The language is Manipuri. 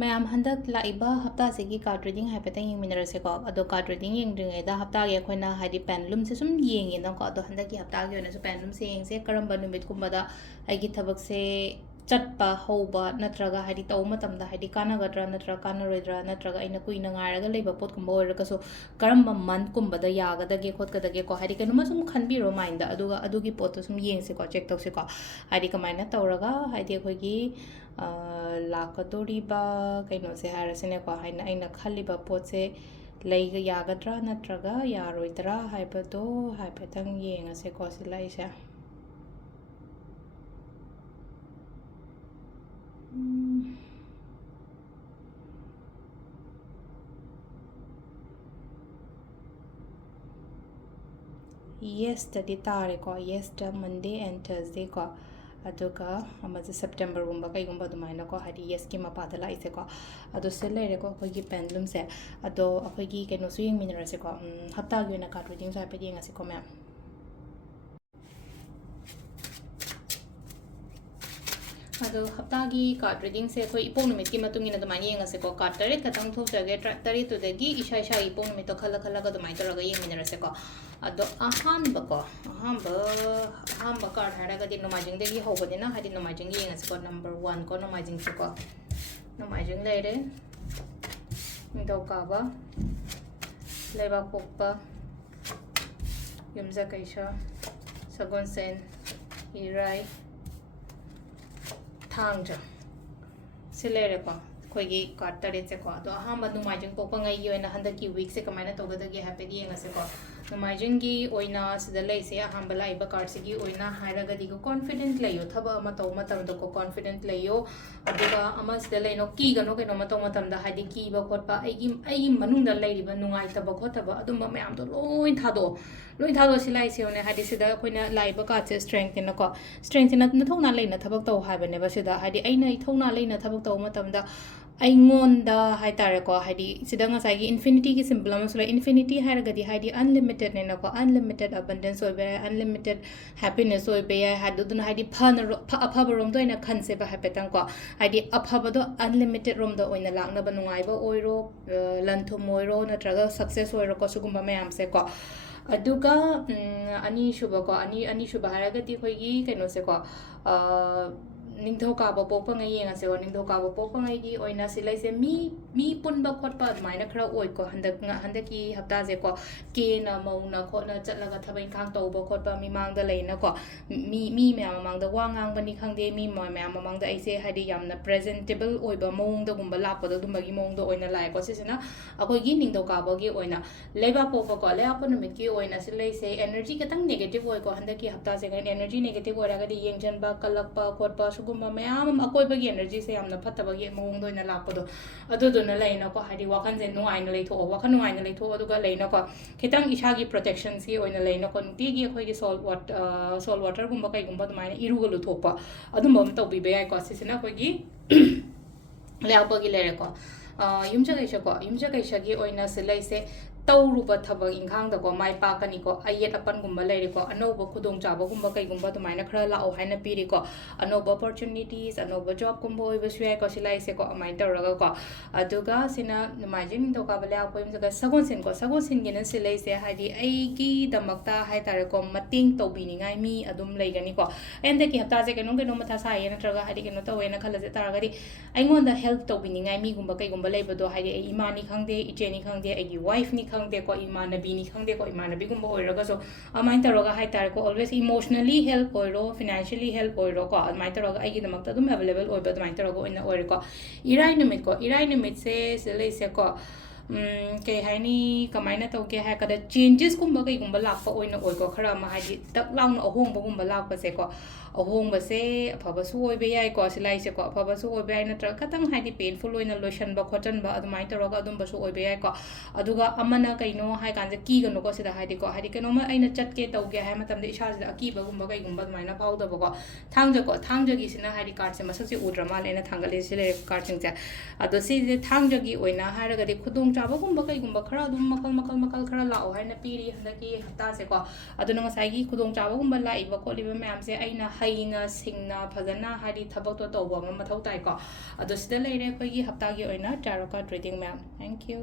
ꯃꯌꯥꯝ ꯍꯟꯗꯛ ꯂꯥꯛꯏꯕ ꯍꯞꯇꯥꯁꯤꯒꯤ ꯀꯥꯔꯗ ꯔꯤꯗꯤꯡ ꯍꯥꯏꯐꯦꯠꯇꯪ ꯌꯦꯡꯃꯤꯟꯅꯔꯁꯦꯀꯣ ꯑꯗꯣ ꯀꯥꯔꯗ ꯔꯤꯗꯤꯡ ꯌꯦꯡꯗ꯭ꯔꯤꯉꯩꯗ ꯍꯞꯇꯥꯒꯤ ꯑꯩꯈꯣꯏꯅ ꯍꯥꯏꯗꯤ ꯄꯦꯟꯗꯨꯂꯝꯁꯦ ꯁꯨꯝ ꯌꯦꯡꯉꯦꯅꯀꯣ ꯑꯗꯣ ꯍꯟꯗꯛꯀꯤ ꯍꯞꯇꯥꯒꯤ ꯑꯣꯏꯅꯁꯨ ꯄꯦꯟꯗꯨꯂꯝꯁꯦ ꯌꯦꯡꯁꯦ ꯀꯔꯝꯕ ꯅꯨꯃꯤꯠꯀꯨꯝꯕꯗ ꯑꯩꯒꯤ ꯊꯕꯛꯁꯦ ꯆꯠꯄ ꯍꯧꯕ ꯅꯠꯇ꯭ꯔꯒ ꯍꯥꯏꯗꯤ ꯇꯧꯕ ꯃꯇꯝꯗ ꯍꯥꯏꯗꯤ ꯀꯥꯟꯅꯒꯗ꯭ꯔꯥ ꯅꯠꯇ꯭ꯔꯒ ꯀꯥꯟꯅꯔꯣꯏꯗ꯭ꯔꯥ ꯅꯠꯇ꯭ꯔꯒ ꯑꯩꯅ ꯀꯨꯏꯅ ꯉꯥꯏꯔꯒ ꯂꯩꯕ ꯄꯣꯠꯀꯨꯝꯕ ꯑꯣꯏꯔꯒꯁꯨ ꯀꯔꯝꯕ ꯃꯟꯊꯀꯨꯝꯕꯗ ꯌꯥꯒꯗꯒꯦ ꯈꯣꯠꯀꯗꯒꯦꯀꯣ ꯍꯥꯏꯗꯤ ꯀꯩꯅꯣꯝꯃ ꯁꯨꯝ ꯈꯟꯕꯤꯔꯣ ꯃꯥꯏꯟꯗ ꯑꯗꯨꯒ ꯑꯗꯨꯒꯤ ꯄꯣꯠꯇꯣ ꯁꯨꯝ ꯌꯦꯡꯁꯦꯀꯣ ꯆꯦꯛ ꯇꯧꯁꯦꯀꯣ ꯍꯥꯏꯗꯤ ꯀꯃꯥꯏꯅ ꯇꯧꯔꯒ ꯍꯥꯏꯗꯤ ꯑꯩꯈꯣꯏꯒꯤ ꯂꯥꯛꯀꯗꯣꯔꯤꯕ ꯀꯩꯅꯣꯁꯦ ꯍꯥꯏꯔꯁꯤꯅꯦꯀꯣ ꯍꯥꯏꯅ ꯑꯩꯅ ꯈꯜꯂꯤꯕ ꯄꯣꯠꯁꯦ ꯂꯩꯒ ꯌꯥꯒꯗ꯭ꯔꯥ ꯅꯠꯇ꯭ꯔꯒ ꯌꯥꯔꯣꯏꯗ꯭ꯔꯥ ꯍꯥꯏꯕꯗꯣ ꯍꯥꯏꯐꯦꯠꯇꯪ ꯌꯦꯡꯉꯁꯦꯀꯣ ꯁꯤꯂꯩꯁꯦ ꯌꯦꯁꯇꯗꯤ ꯇꯥꯔꯦꯀꯣ ꯌꯦꯁꯇ ꯃꯟꯗꯦ ꯑꯦꯟ ꯊꯔꯁꯗꯦꯀꯣ ꯑꯗꯨꯒ ꯑꯃꯁꯦ ꯁꯦꯞꯇꯦꯝꯕꯔꯒꯨꯝꯕ ꯀꯩꯒꯨꯝꯕ ꯑꯗꯨꯃꯥꯏꯅꯀꯣ ꯍꯥꯏꯗꯤ ꯌꯦꯁꯀꯤ ꯃꯄꯥꯗ ꯂꯥꯛꯏꯁꯦꯀꯣ ꯑꯗꯣ ꯁꯤ ꯂꯩꯔꯦꯀꯣ ꯑꯩꯈꯣꯏꯒꯤ ꯄꯦꯟꯗꯨꯂꯝꯁꯦ ꯑꯗꯣ ꯑꯩꯈꯣꯏꯒꯤ ꯀꯩꯅꯣꯁꯨ ꯌꯦꯡꯃꯤꯟꯅꯔꯁꯦꯀꯣ ꯍꯞꯇꯥꯒꯤ ꯑꯣꯏꯅ ꯀꯥꯔꯗ ꯔꯤꯗꯤꯡꯁꯨ ꯍꯥꯏꯐꯦꯠ ꯌꯦꯡꯉꯁꯤꯀꯣ ꯃꯌꯥꯝ ꯑꯗꯣ ꯍꯞꯇꯥꯒꯤ ꯀꯥꯔꯗ ꯔꯤꯗꯤꯡꯁꯦ ꯑꯩꯈꯣꯏ ꯏꯄꯣꯛ ꯅꯨꯃꯤꯠꯀꯤ ꯃꯇꯨꯡ ꯏꯟꯅ ꯑꯗꯨꯃꯥꯏꯅ ꯌꯦꯡꯉꯁꯦꯀꯣ ꯀꯥꯔꯗ ꯇꯔꯦꯠ ꯈꯛꯇꯪ ꯊꯣꯛꯆꯒꯦ ꯇꯔꯦꯠꯇꯨꯗꯒꯤ ꯏꯁꯥ ꯏꯁꯥꯒꯤ ꯏꯄꯣꯛ ꯅꯨꯃꯤꯠꯇꯣ ꯈꯜꯂꯒ ꯑꯗꯨꯃꯥꯏꯅ ꯇꯧꯔꯒ ꯌꯦꯡꯃꯤꯟꯅꯔꯁꯦꯀꯣ ꯑꯗꯣ ꯑꯍꯥꯟꯕ ꯀꯥꯔꯗ ꯍꯥꯏꯔꯒꯗꯤ ꯅꯣꯡꯃꯥꯏꯖꯤꯡꯗꯒꯤ ꯍꯧꯕꯅꯤꯅ ꯍꯥꯏꯗꯤ ꯅꯣꯡꯃꯥꯏꯖꯤꯡ ꯌꯦꯡꯉꯁꯤꯀꯣ ꯅꯝꯕꯔ 1 ꯀꯣ ꯅꯣꯡꯃꯥꯏꯖꯤꯡꯁꯦꯀꯣ ꯅꯣꯡꯃꯥꯏꯖꯤꯡ ꯂꯩꯔꯦ ꯅꯤꯡꯊꯧꯀꯥꯕ ꯂꯩꯕꯥꯛꯄꯣꯛꯄ ꯌꯨꯝꯖꯀꯩꯁ ꯁꯒꯣꯜꯁꯦꯟ ꯏꯔꯥꯏ ꯊꯥꯡꯖ ꯁꯤ ꯂꯩꯔꯦꯀꯣ ꯑꯩꯈꯣꯏꯒꯤ ꯀꯥꯔꯗ ꯇꯔꯦꯠꯁꯦꯀꯣ ꯑꯗꯣ ꯑꯍꯥꯟꯕ ꯅꯣꯡꯃꯥꯏꯖꯤꯡ ꯄꯣꯛꯄꯉꯩꯒꯤ ꯑꯣꯏꯅ ꯍꯟꯗꯛꯀꯤ ꯋꯤꯛꯁꯦ ꯀꯃꯥꯏꯅ ꯇꯧꯒꯗꯒꯦ ꯍꯥꯏꯐꯦꯠ ꯌꯦꯡꯉꯁꯦꯀꯣ ꯅꯣꯡꯃꯥꯏꯖꯤꯡꯒꯤ ꯑꯣꯏꯅ ꯁꯤꯗ ꯂꯩꯁꯦ ꯑꯍꯥꯟꯕ ꯂꯥꯛꯏꯕ ꯀꯥꯔꯗꯁꯤꯒꯤ ꯑꯣꯏꯅ ꯍꯥꯏꯔꯒꯗꯤꯀꯣ ꯀꯣꯟꯐꯤꯗꯦꯟꯠ ꯂꯩꯌꯣ ꯊꯕꯛ ꯑꯃ ꯇꯧꯕ ꯃꯇꯝꯗꯀꯣ ꯀꯣꯟꯐꯤꯗꯦꯟꯠ ꯂꯩꯌꯣ ꯑꯗꯨꯒ ꯑꯃꯁꯤꯗ ꯂꯩꯅꯣ ꯀꯤꯒꯅꯣ ꯀꯩꯅꯣꯝꯃ ꯇꯧꯕ ꯃꯇꯝꯗ ꯍꯥꯏꯗꯤ ꯀꯤꯕ ꯈꯣꯠꯄ ꯑꯩꯒꯤ ꯃꯅꯨꯡꯗ ꯂꯩꯔꯤꯕ ꯅꯨꯡꯉꯥꯏꯇꯕ ꯈꯣꯠꯇꯕ ꯑꯗꯨꯝꯕ ꯃꯌꯥꯝꯗꯣ ꯂꯣꯏ ꯊꯥꯗꯣꯛꯑꯣ ꯂꯣꯏ ꯊꯥꯗꯣꯛꯑꯣ ꯁꯤ ꯂꯥꯛꯏꯁꯦ ꯌꯦꯡꯉꯨꯅꯦ ꯍꯥꯏꯗꯤ ꯁꯤꯗ ꯑꯩꯈꯣꯏꯅ ꯂꯥꯛꯏꯕ ꯀꯥꯔꯗꯁꯦ ꯁ꯭ꯇꯔꯦꯡꯊꯅꯀꯣ ꯁ꯭ꯇꯔꯦꯡꯊꯅ ꯅꯊꯧꯅꯥ ꯂꯩꯅ ꯊꯕꯛ ꯇꯧ ꯍꯥꯏꯕꯅꯦꯕ ꯁꯤꯗ ꯍꯥꯏꯗꯤ ꯑꯩꯅ ꯏꯊꯧꯅꯥ ꯂꯩꯅ ꯊꯕꯛ ꯇꯧꯕ ꯃꯇꯝꯗ ꯑꯩꯉꯣꯟꯗ ꯍꯥꯏꯇꯥꯔꯦꯀꯣ ꯍꯥꯏꯗꯤ ꯁꯤꯗ ꯉꯁꯥꯏꯒꯤ ꯏꯟꯐꯤꯅꯤꯇꯤꯒꯤ ꯁꯤꯝꯕꯜ ꯑꯃꯁꯨ ꯂꯩ ꯏꯟꯐꯤꯅꯤꯇꯤ ꯍꯥꯏꯔꯒꯗꯤ ꯍꯥꯏꯗꯤ ꯑꯟꯂꯤꯃꯤꯇꯦꯗꯅꯦꯅꯀꯣ ꯑꯟꯂꯤꯃꯤꯇꯦꯗ ꯑꯕꯟꯗꯦꯟꯁ ꯑꯣꯏꯕ ꯌꯥꯏ ꯑꯟꯂꯤꯃꯤꯇꯦꯗ ꯍꯦꯄꯤꯅꯦꯁ ꯑꯣꯏꯕ ꯌꯥꯏ ꯍꯥꯏꯗꯨꯅ ꯍꯥꯏꯗꯤ ꯑꯐꯕꯔꯣꯝꯗ ꯑꯣꯏꯅ ꯈꯟꯁꯦꯕ ꯍꯥꯏꯐꯦꯠꯇꯪꯀꯣ ꯍꯥꯏꯗꯤ ꯑꯐꯕꯗꯣ ꯑꯟꯂꯤꯃꯤꯇꯦꯗ ꯔꯣꯝꯗ ꯑꯣꯏꯅ ꯂꯥꯛꯅꯕ ꯅꯨꯡꯉꯥꯏꯕ ꯑꯣꯏꯔో ꯂꯟ ꯊꯨꯝ ꯑꯣꯏꯔో ꯅꯠꯇ꯭ꯔꯒ ꯁꯛꯁꯦꯁ ꯑꯣꯏꯔꯣꯀꯣ ꯁꯤꯒꯨꯝꯕ ꯃꯌꯥꯝꯁꯦꯀꯣ ꯑꯗꯨꯒ ꯑꯅꯤꯁꯨꯕꯀꯣ ꯑꯅꯤꯁꯨꯕ ꯍꯥꯏꯔꯒꯗꯤ ꯑꯩꯈꯣꯏꯒꯤ ꯀꯩꯅꯣꯁꯦꯀꯣ ꯅꯤꯡꯊꯧꯀꯥꯕ ꯄꯣꯛꯄꯉꯩ ꯌꯦꯡꯉꯁꯦꯀꯣ ꯅꯤꯡꯊꯧꯀꯥꯕ ꯄꯣꯛꯄꯉꯩꯒꯤ ꯑꯣꯏꯅ ꯁꯤꯂꯩꯁꯦ ꯃꯤ ꯄꯨꯟꯕ ꯈꯣꯠꯄ ꯑꯗꯨꯃꯥꯏꯅ ꯈꯔ ꯑꯣꯏꯀꯣ ꯍꯟꯗꯛꯀꯤ ꯍꯞꯇꯥꯁꯦꯀꯣ ꯀꯦꯅ ꯃꯧꯅ ꯈꯣꯠꯅ ꯆꯠꯂꯒ ꯊꯕꯛ ꯏꯪꯈꯥꯡ ꯇꯧꯕ ꯈꯣꯠꯄ ꯃꯤꯃꯥꯡꯗ ꯂꯩꯅꯀꯣ ꯃꯤ ꯃꯌꯥꯝ ꯃꯃꯥꯡꯗ ꯋꯥ ꯉꯥꯡꯕꯅꯤ ꯈꯪꯗꯦ ꯃꯤ ꯃꯌꯥꯝ ꯃꯃꯥꯡꯗ ꯑꯩꯁꯦ ꯍꯥꯏꯗꯤ ꯌꯥꯝꯅ ꯄ꯭ꯔꯦꯖꯦꯟꯇꯦꯕꯜ ꯑꯣꯏꯕ ꯃꯑꯣꯡꯗꯒꯨꯝꯕ ꯂꯥꯛꯄꯗꯣ ꯑꯗꯨꯝꯕꯒꯤ ꯃꯑꯣꯡꯗ ꯑꯣꯏꯅ ꯂꯥꯛꯑꯦꯀꯣ ꯁꯤꯁꯤꯅ ꯑꯩꯈꯣꯏꯒꯤ ꯅꯤꯡꯊꯧꯀꯥꯕꯒꯤ ꯑꯣꯏꯅ ꯂꯩꯕꯥꯛꯄꯣꯛꯄꯀꯣ ꯂꯩꯕꯥꯛꯄꯣꯛꯄ ꯅꯨꯃꯤꯠꯀꯤ ꯑꯣꯏꯅ ꯁꯤ ꯂꯩꯁꯦ ꯑꯦꯅꯔꯖꯤ ꯈꯤꯇꯪ ꯅꯦꯒꯦꯇꯤቭ ꯑꯣꯏꯀꯣ ꯍꯟꯗꯛꯀꯤ ꯍꯞꯇꯥꯁꯦ ꯑꯦꯅꯔꯖꯤ ꯅꯦꯒꯦꯇꯤቭ ꯑꯣꯏꯔꯒꯗꯤ ꯌꯦꯡꯖꯟꯕ ꯀꯜꯂꯛꯄ ꯈꯣꯠꯄ ꯁꯤꯒꯨꯝꯕ ꯃꯌꯥꯝ ꯑꯃ ꯑꯀꯣꯏꯕꯒꯤ ꯑꯦꯅꯔꯖꯤꯁꯦ ꯌꯥꯝꯅ ꯐꯠꯇꯕꯒꯤ ꯃꯑꯣꯡꯗ ꯑꯣꯏꯅ ꯂꯥꯛꯄꯗꯣ ꯑꯗꯨꯗꯨꯅ ꯂꯩꯅꯀꯣ ꯍꯥꯏꯗꯤ ꯋꯥꯈꯟꯁꯦ ꯅꯨꯡꯉꯥꯏꯅ ꯂꯩꯊꯣꯛꯑꯣ ꯋꯥꯈꯟ ꯅꯨꯡꯉꯥꯏꯅ ꯂꯩꯊꯣꯛꯑꯣ ꯑꯗꯨꯒ ꯂꯩꯅꯀꯣ ꯈꯤꯇꯪ ꯏꯁꯥꯒꯤ ꯄ꯭ꯔꯣꯇꯦꯛꯁꯟꯁꯤ ꯑꯣꯏꯅ ꯂꯩꯅꯀꯣ ꯅꯨꯡꯇꯤꯒꯤ ꯑꯩꯈꯣꯏꯒꯤ ꯁꯣꯜ ꯋꯥꯇꯔꯒꯨꯝꯕ ꯀꯩꯒꯨꯝꯕ ꯑꯗꯨꯃꯥꯏꯅ ꯏꯔꯨꯒ ꯂꯨꯊꯣꯛꯄ ꯑꯗꯨꯝꯕ ꯑꯃ ꯇꯧꯕꯤꯕ ꯌꯥꯏꯀꯣ ꯁꯤꯁꯤꯅ ꯑꯩꯈꯣꯏꯒꯤ ꯂꯩꯕꯥꯛꯄꯒꯤ ꯂꯩꯔꯦꯀꯣ ꯌꯨꯝꯖꯀꯩꯁꯒꯤ ꯑꯣꯏꯅ ꯁꯤ ꯂꯩꯁꯦ ꯇꯧꯔꯨꯕ ꯊꯕꯛ ꯏꯪꯈꯥꯡꯗꯀꯣ ꯃꯥꯏ ꯄꯥꯛꯀꯅꯤꯀꯣ ꯑꯌꯦꯠ ꯑꯄꯟꯒꯨꯝꯕ ꯂꯩꯔꯦꯀꯣ ꯑꯅꯧꯕ ꯈꯨꯗꯣꯡꯆꯥꯕꯒꯨꯝꯕ ꯀꯩꯒꯨꯝꯕ ꯑꯗꯨꯃꯥꯏꯅ ꯈꯔ ꯂꯥꯛꯑꯣ ꯍꯥꯏꯅ ꯄꯤꯔꯤꯀꯣ ꯑꯅꯧꯕ ꯑꯣꯄꯣꯔꯆꯨꯅꯤꯇꯤꯁ ꯑꯅꯧꯕ ꯖꯣꯕꯀꯨꯝꯕ ꯑꯣꯏꯕꯁꯨ ꯌꯥꯏꯀꯣ ꯁꯤ ꯂꯥꯛꯏꯁꯦꯀꯣ ꯑꯗꯨꯃꯥꯏꯅ ꯇꯧꯔꯒꯀꯣ ꯑꯗꯨꯒ ꯁꯤꯅ ꯅꯣꯡꯃꯥꯏꯖꯤꯡ ꯅꯤꯡꯊꯧꯀꯥꯕ ꯂꯩꯕꯥꯛꯄꯣꯛꯄ ꯌꯨꯝꯖꯀꯩꯁ ꯁꯒꯣꯜꯁꯦꯟꯒꯤꯅ ꯁꯤ ꯂꯩꯁꯦ ꯍꯥꯏꯗꯤ ꯑꯩꯒꯤꯗꯃꯛꯇ ꯍꯥꯏꯇꯥꯔꯦꯀꯣ ꯃꯇꯦꯡ ꯇꯧꯕꯤꯅꯤꯡꯉꯥꯏ ꯃꯤ ꯑꯗꯨꯝ ꯂꯩꯒꯅꯤꯀꯣ ꯍꯟꯗꯛꯀꯤ ꯍꯞꯇꯥꯁꯦ ꯀꯩꯅꯣꯝ ꯃꯊꯥ ꯁꯥꯏꯌꯦ ꯅꯠꯇ꯭ꯔꯒ ꯍꯥꯏꯗꯤ ꯀꯩꯅꯣ ꯇꯧꯋꯦꯅ ꯈꯜꯂꯁꯦ ꯇꯥꯔꯒꯗꯤ ꯑꯩꯉꯣꯟꯗ ꯍꯦꯜꯞ ꯇꯧꯕꯤꯅꯤꯡꯉꯥꯏ ꯃꯤꯒꯨꯝꯕ ꯀꯩꯒꯨꯝꯕ ꯂꯩꯕꯗꯣ ꯍꯥꯏꯗꯤ ꯑꯩ ꯏꯃꯥꯅꯤ ꯈꯪꯗꯦ ꯏꯆꯦꯅꯤ ꯈꯪꯗꯦ ꯑꯩꯒꯤ ꯋꯥꯏꯐꯅꯤ ꯈꯪꯗꯦꯀꯣ ꯏꯃꯥꯟꯅꯕꯤꯅꯤ ꯈꯪꯗꯦꯀꯣ ꯏꯃꯥꯟꯅꯕꯤꯒꯨꯝꯕ ꯑꯣꯏꯔꯒꯁꯨ ꯑꯗꯨꯃꯥꯏꯅ ꯇꯧꯔꯒ ꯍꯥꯏꯇꯥꯔꯦꯀꯣ ꯑꯣꯜꯋꯦꯁ ꯏꯃꯣꯁꯅꯦꯂꯤ ꯍꯦꯜꯞ ꯑꯣꯏꯔꯣ ꯐꯤꯅꯥꯟꯁꯤꯌꯦꯂꯤ ꯍꯦꯜꯞ ꯑꯣꯏꯔꯣꯀꯣ ꯑꯗꯨꯃꯥꯏꯅ ꯇꯧꯔꯒ ꯑꯩꯒꯤꯗꯃꯛꯇ ꯑꯗꯨꯝ ꯑꯦꯕꯥꯏꯂꯦꯕꯜ ꯑꯣꯏꯕ ꯑꯗꯨꯃꯥꯏꯅ ꯇꯧꯔꯒ ꯑꯣꯏꯔꯦꯀꯣ ꯏꯔꯥꯏ ꯅꯨꯃꯤꯠꯁꯦ ꯁꯤꯗ ꯂꯩꯁꯦꯀꯣ ꯀꯩ ꯍꯥꯏꯅꯤ ꯀꯃꯥꯏꯅ ꯇꯧꯒꯦ ꯍꯥꯏꯔꯀꯥꯟꯗ ꯆꯦꯟꯖꯦꯁꯀꯨꯝꯕ ꯀꯩꯒꯨꯝꯕ ꯂꯥꯛꯄ ꯑꯣꯏꯅ ꯑꯣꯏꯀꯣ ꯈꯔ ꯑꯃ ꯍꯥꯏꯗꯤ ꯇꯛ ꯂꯥꯎꯅ ꯑꯍꯣꯡꯕꯒꯨꯝꯕ ꯂꯥꯛꯄꯁꯦꯀꯣ ꯑꯍꯣꯡꯕꯁꯦ ꯑꯐꯕꯁꯨ ꯑꯣꯏꯕ ꯌꯥꯏꯀꯣ ꯁꯤ ꯂꯥꯏꯁꯦꯀꯣ ꯑꯐꯕꯁꯨ ꯑꯣꯏꯕ ꯌꯥꯏ ꯅꯠꯇ꯭ꯔꯒ ꯈꯤꯇꯪ ꯍꯥꯏꯗꯤ ꯄꯦꯟꯐꯨꯜ ꯑꯣꯏꯅ ꯂꯣꯏꯁꯟꯕ ꯈꯣꯠꯆꯟꯕ ꯑꯗꯨꯃꯥꯏꯅ ꯇꯧꯔꯒ ꯑꯗꯨꯝꯕꯁꯨ ꯑꯣꯏꯕ ꯌꯥꯏꯀꯣ ꯑꯗꯨꯒ ꯑꯃꯅ ꯀꯩꯅꯣ ꯍꯥꯏ ꯀꯥꯟꯁꯦ ꯀꯤꯒꯅꯨꯀꯣ ꯁꯤꯗ ꯍꯥꯏꯗꯤ ꯀꯩꯅꯣꯝꯃ ꯑꯩꯅ ꯆꯠꯀꯦ ꯇꯧꯒꯦ ꯍꯥꯏ ꯃꯇꯝꯗ ꯏꯁꯥꯁꯤꯗ ꯑꯀꯤꯕꯒꯨꯝꯕ ꯀꯩꯒꯨꯝꯕ ꯑꯗꯨꯃꯥꯏꯅ ꯐꯥꯎꯗꯕꯀꯣ ꯊꯥꯡꯖꯒꯤꯁꯤꯅ ꯍꯥꯏꯗꯤ ꯀꯥꯔꯠꯁꯦ ꯃꯁꯛꯁꯦ ꯎꯗ꯭ꯔ ꯃꯥꯜꯂꯦ ꯑꯩꯅ ꯊꯥꯡꯒꯠꯂꯤꯁꯦ ꯁꯤ ꯂꯩꯔꯤꯕ ꯀꯥꯔꯠꯁꯤꯡꯁꯦ ꯑꯗꯣ ꯁꯤꯁꯦ ꯊꯥꯡꯖꯒꯤ ꯑꯣꯏꯅ ꯍꯥꯏꯔꯒꯗꯤ ꯈꯨꯗꯣꯡꯆꯥꯕꯒꯨꯝꯕ ꯀꯩꯒꯨꯝꯕ ꯈꯔ ꯑꯗꯨꯝ ꯃꯈꯜ ꯈꯔ ꯂꯥꯛꯑꯣ ꯍꯥꯏꯅ ꯄꯤꯔꯤ ꯍꯟꯗꯛꯀꯤ ꯍꯞꯇꯥꯁꯦꯀꯣ ꯑꯗꯨꯅ ꯉꯁꯥꯏꯒꯤ ꯈꯨꯗꯣꯡꯆꯥꯕꯒꯨꯝꯕ ꯂꯥꯛꯏꯕ ꯈꯣꯠꯂꯤꯕ ꯃꯌꯥꯝꯁꯦ ꯑꯩꯅ ꯍꯩꯅ ꯁꯤꯡꯅ ꯐꯖꯅ ꯍꯥꯏꯗꯤ ꯊꯕꯛꯇꯣ ꯇꯧꯕ ꯑꯃ ꯃꯊꯧ ꯇꯥꯏꯀꯣ ꯑꯗꯣ ꯁꯤꯗ ꯂꯩꯔꯦ ꯑꯩꯈꯣꯏꯒꯤ ꯍꯞꯇꯥꯒꯤ ꯑꯣꯏꯅ ꯇꯥꯔꯣ ꯀꯥꯔꯗ ꯔꯤꯗꯤꯡ ꯃꯌꯥꯝ ꯊꯦꯡꯛ ꯌꯨ